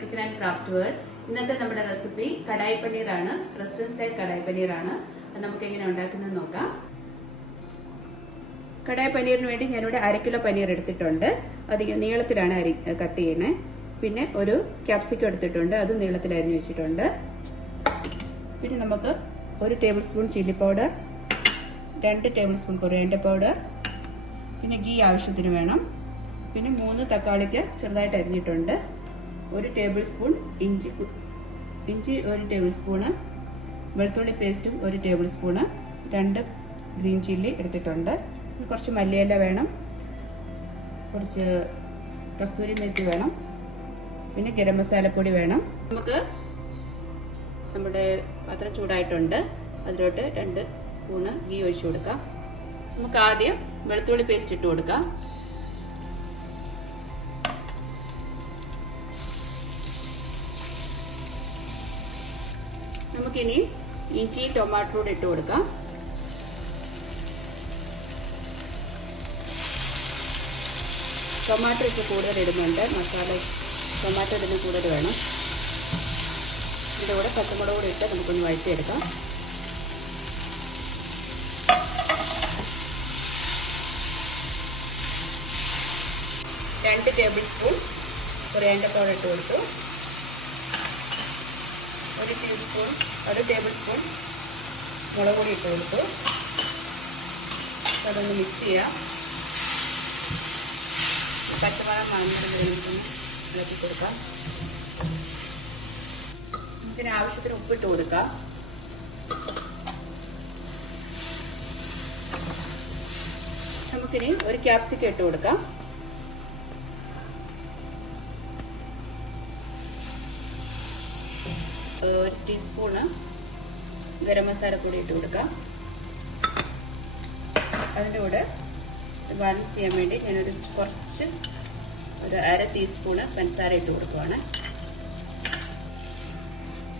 Kitchen and craft world ഇന്നത്തെ നമ്മുടെ recipe kadai പനീറാണ്. റെസ്റ്റോറന്റ് സ്റ്റൈൽ കടായി പനീർ ആണ് നമുക്ക് എങ്ങനെ ഉണ്ടാക്കുന്നത് നോക്കാം. കടായി പനീറിന് വേണ്ടി ഞാനിവിടെ അര കിലോ പനീർ എടുത്തിട്ടുണ്ട്. അത് നീളത്തിലാണ് അരി കട്ട് ചെയ്യണേ പിന്നെ ഒരു ക്യാപ്സിക്കം എടുത്തിട്ടുണ്ട്. അത് നീളത്തിൽ അരിഞ്ഞു വെച്ചിട്ടുണ്ട്. പിന്നെ നമുക്ക് ഒരു ടേബിൾ സ്പൂൺ ചില്ലി പൗഡർ രണ്ട് ടേബിൾ സ്പൂൺ കൊറിയാന്റെ പൗഡർ പിന്നെ ഗീ ആവശ്യത്തിന് വേണം. പിന്നെ മൂന്ന് തക്കാളിക്ക് ചെറുതായിട്ട് അരിഞ്ഞിട്ടുണ്ട്. ഒരു ടേബിൾ സ്പൂൺ ഇഞ്ചി ഇഞ്ചി ഒരു ടേബിൾ സ്പൂണ് വെളുത്തുള്ളി പേസ്റ്റും ഒരു ടേബിൾ സ്പൂണ് രണ്ട് ഗ്രീൻ ചില്ലി എടുത്തിട്ടുണ്ട്. കുറച്ച് മല്ലിയില വേണം. കുറച്ച് കസ്തൂരി മേത്തി വേണം. പിന്നെ ഗരം മസാലപ്പൊടി വേണം. നമുക്ക് നമ്മുടെ പാത്രം ചൂടായിട്ടുണ്ട്. അതിലോട്ട് രണ്ട് സ്പൂണ് ഗീ ഒഴിച്ചു കൊടുക്കാം. നമുക്ക് ആദ്യം വെളുത്തുള്ളി പേസ്റ്റ് ഇട്ട് കൊടുക്കാം. നമുക്കിനി ഇഞ്ചി ടൊമാറ്റോ കൂടെ ഇട്ട് കൊടുക്കാം. ടൊമാറ്റോ ഇപ്പോൾ കൂടുതൽ ഇടുന്നുണ്ട്. മസാല ടൊമാറ്റോ ഇടുന്ന കൂടുതൽ വേണം. ഇതിന്റെ കൂടെ പച്ചമുളക് കൂടി ഇട്ട് നമുക്കൊന്ന് വഴറ്റിയെടുക്കാം. രണ്ട് ടേബിൾ സ്പൂൺ കുറയേണ്ട പോലെ ഇട്ട് കൊടുത്തു. ഒരു ടീസ്പൂൺ ഒരു ടേബിൾ സ്പൂൺ മുളക് പൊടി ഇട്ട് കൊടുത്തു. അതൊന്ന് മിക്സ് ചെയ്യാം. പച്ചമുളക് മാംസം ഇളക്കി കൊടുക്കാം. ഇതിന് ആവശ്യത്തിന് ഉപ്പിട്ട് കൊടുക്കാം. നമുക്കിനി ഒരു ക്യാപ്സിക്കം ഇട്ട് കൊടുക്കാം. ഒരു ടീസ്പൂണ് ഗരം മസാല പൊടി ഇട്ട് കൊടുക്കാം അതിന്റെ കൂടെ ബാലൻസ് ചെയ്യാൻ വേണ്ടി ഞാനൊരു കുറച്ച് ഒരു അര ടീസ്പൂണ് പഞ്ചസാര ഇട്ട് കൊടുക്കുവാണ്.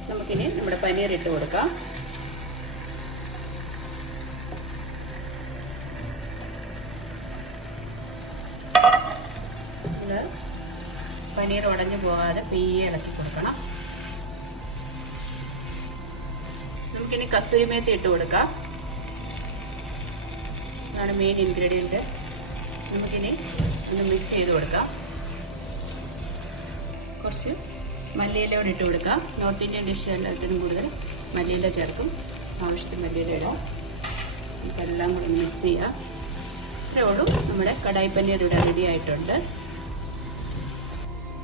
നമുക്കിനി നമ്മുടെ പനീർ ഇട്ട് കൊടുക്കാം. പനീർ ഉടഞ്ഞു പോകാതെ പെയ്യെ ഇളക്കി കൊടുക്കണം. നമുക്കിനി കസ്തൂരി മേത്തി ഇട്ട് കൊടുക്കാം. അതാണ് മെയിൻ ഇൻഗ്രീഡിയന്റ് നമുക്കിനി ഒന്ന് മിക്സ് ചെയ്ത് കൊടുക്കാം. കുറച്ച് മല്ലിയില കൂടെ ഇട്ട് കൊടുക്കാം. നോർത്ത് ഇന്ത്യൻ ഡിഷ് എല്ലാത്തിനും കൂടുതൽ മല്ലിയില ചേർക്കും. ആവശ്യത്തിന് മല്ലിയില ഇടാം. നമുക്കെല്ലാം കൂടെ മിക്സ് ചെയ്യാം. ഇത്രയോളും നമ്മുടെ കടായി പനീർ ഇവിടെ റെഡി ആയിട്ടുണ്ട്.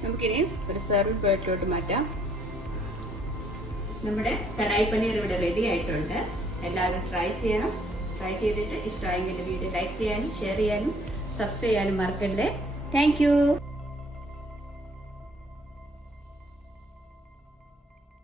നമുക്കിനി ഒരു സെർവിംഗ് പ്ലേറ്റിലോട്ട് മാറ്റാം. നമ്മുടെ കടായി പനീർ ഇവിടെ റെഡി ആയിട്ടുണ്ട്. എല്ലാവരും ട്രൈ ചെയ്യണം. ട്രൈ ചെയ്തിട്ട് ഇഷ്ടമായെങ്കിൽ വീഡിയോ ലൈക്ക് ചെയ്യാനും ഷെയർ ചെയ്യാനും സബ്സ്ക്രൈബ് ചെയ്യാനും മറക്കല്ലേ. താങ്ക്